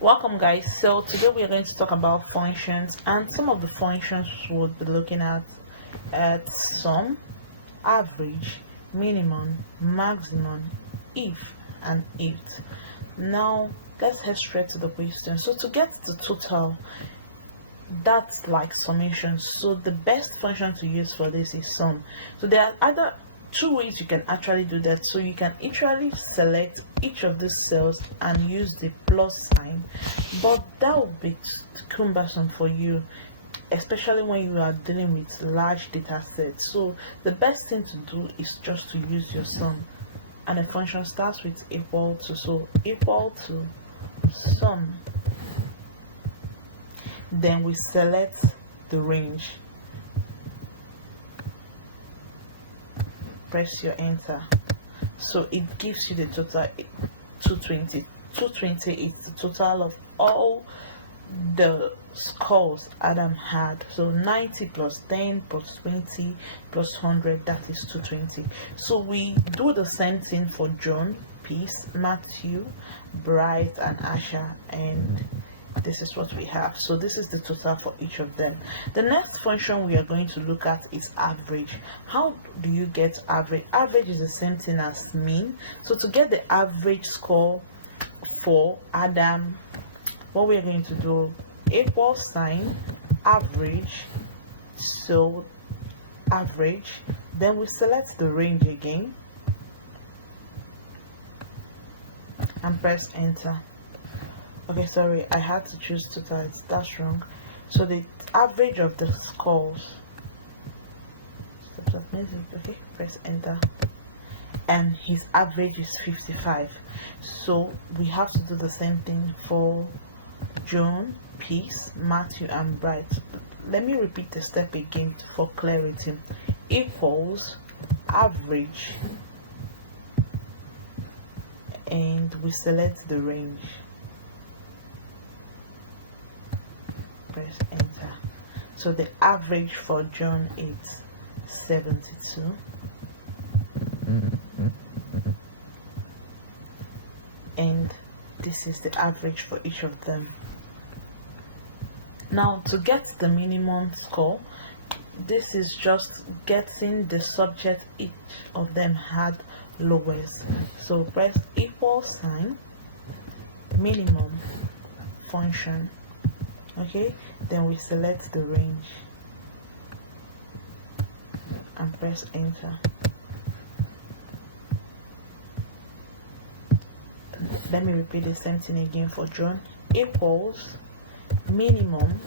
Welcome guys. So today we are going to talk about functions, and some of the functions we'll be looking at sum, average, minimum, maximum, if, and it. Now let's head straight to the question. So to get the total, that's like summation. So the best function to use for this is sum. So there are other two ways you can actually do that. So you can actually select each of these cells and use the plus sign, but that will be cumbersome for you, especially when you are dealing with large data sets. So the best thing to do is just to use your sum, and the function starts with equal to. So equal to sum, then we select the range, press your enter. So it gives you the total 220. 220 is the total of all the scores Adam had. So 90 plus 10 plus 20 plus 100, that is 220. So we do the same thing for John, Peace, Matthew, Bright, and Asha, and this is what we have. So this is the total for each of them. The next function we are going to look at is average. How do you get average? Average is the same thing as mean. So to get the average score for Adam, what we are going to do, equal sign average. So average, then we select the range again and press enter. Okay, sorry, I had to choose two types. That's wrong. So the average of the scores. Okay, press enter. And his average is 55. So we have to do the same thing for John, Peace, Matthew, and Bright. Let me repeat the step again for clarity. Equals average, and we select the range. Press enter. So the average for John is 72, and this is the average for each of them. Now to get the minimum score, this is just getting the subject each of them had lowest. So press equal sign minimum function. Okay, then we select the range and press enter. Let me repeat the same thing again for John. Equals minimum,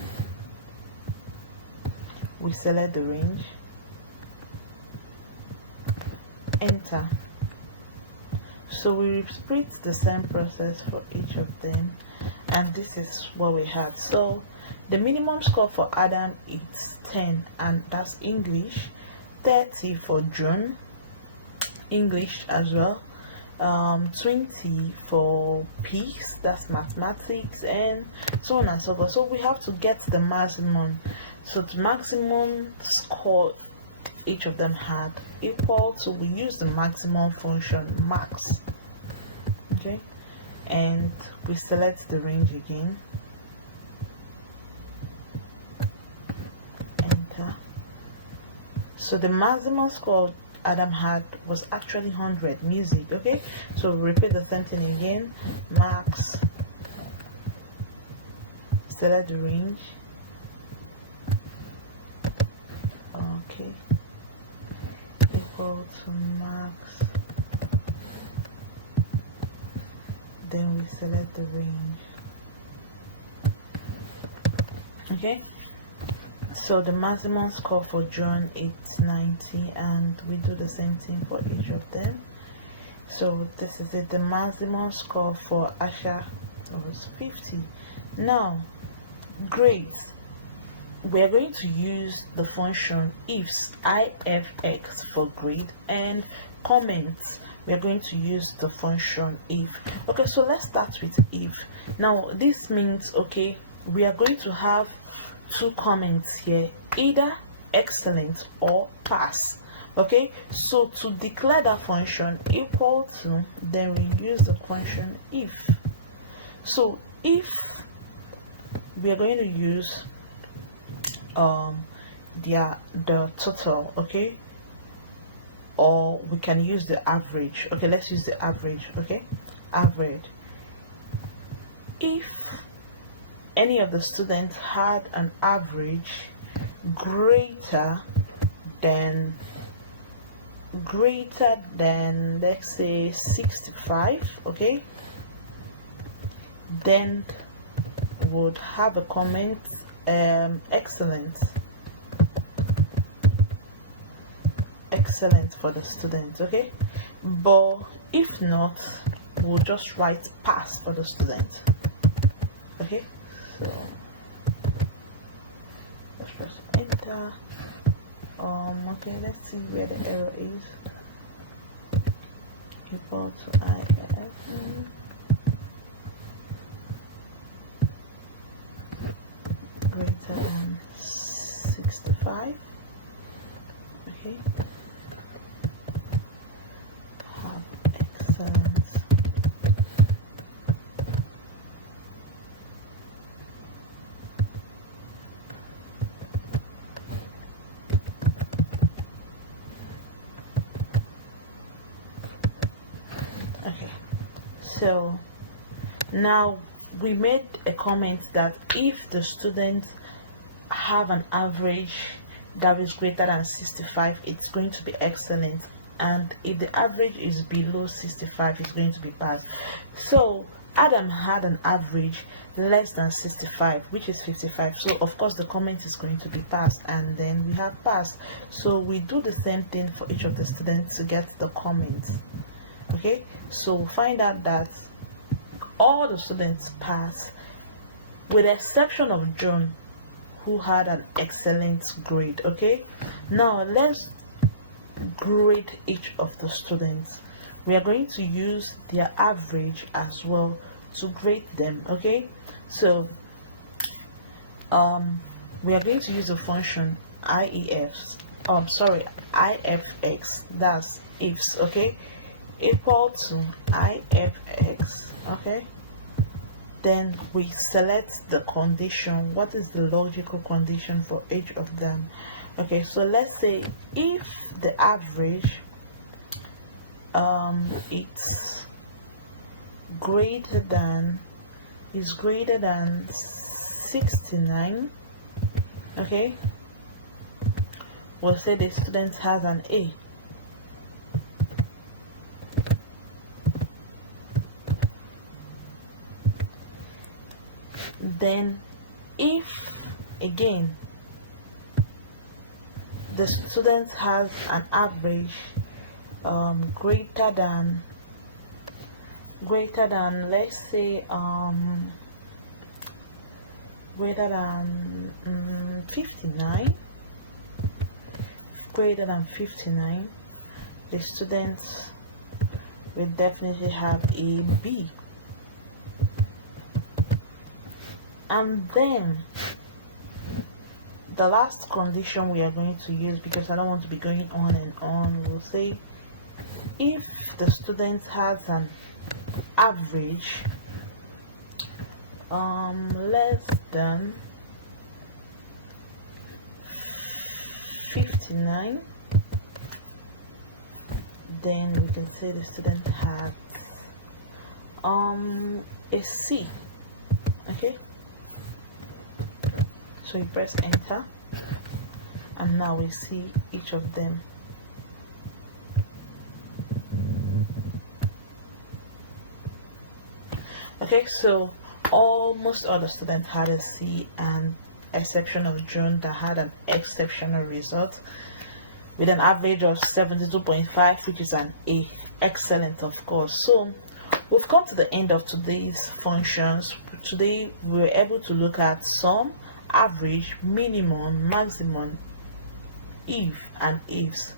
we select the range, enter. So we repeat the same process for each of them, and this is what we have. So the minimum score for Adam is 10, and that's English. 30 for John, English as well. 20 for Peace, that's mathematics, and so on and so forth. So we have to get the maximum. So the maximum score each of them had equal to, we use the maximum function max. Okay, and we select the range again, enter. So the maximum score Adam had was actually 100, music. Okay, so repeat the same thing again, max, select the range, okay, equal to max, then we select the range. Okay, so the maximum score for John is 90, and we do the same thing for each of them. So this is it. The maximum score for Asha was 50. Now grades, we're going to use the function ifs, ifx for grade, and comments, we are going to use the function if. Okay, so let's start with if. Now this means, okay, we are going to have two comments here, either excellent or pass. Okay, so to declare that function equal to, then we use the function if. So if we are going to use the total, okay, or we can use the average. Okay, let's use the average. Okay, average. If any of the students had an average greater than let's say 65, okay, then would have a comment, excellent for the student, okay. But if not, we'll just write pass for the student, okay. So let's press enter. Okay, let's see where the error is. Equal to IF greater than 65, okay. Have excellent. Okay, so now we made a comment that if the students have an average that is greater than 65, it's going to be excellent, and if the average is below 65, it's going to be pass. So Adam had an average less than 65, which is 55, so of course the comment is going to be passed, and then we have passed. So we do the same thing for each of the students to get the comments, okay. So find out that all the students pass, with the exception of John, who had an excellent grade, okay. Now let's grade each of the students. We are going to use their average as well to grade them, okay. So we are going to use the function ifs, ifx, that's ifs, okay, equal to ifx, okay. Then we select the condition. What is the logical condition for each of them? Okay, so let's say if the average it's greater than 69, okay, we'll say the student has an A. Then if again the student has an average greater than let's say greater than 59, the students will definitely have a B. And then the last condition we are going to use, because I don't want to be going on and on, we'll say if the student has an average less than 59, then we can say the student has a C, okay. So you press enter, and now we see each of them. Okay, so almost all the students had a C, and exception of June that had an exceptional result with an average of 72.5, which is an A. Excellent, of course. So we've come to the end of today's functions. Today we were able to look at sum, average, minimum, maximum, if and ifs,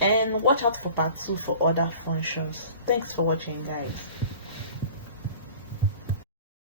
and watch out for part 2 for other functions. Thanks for watching, guys.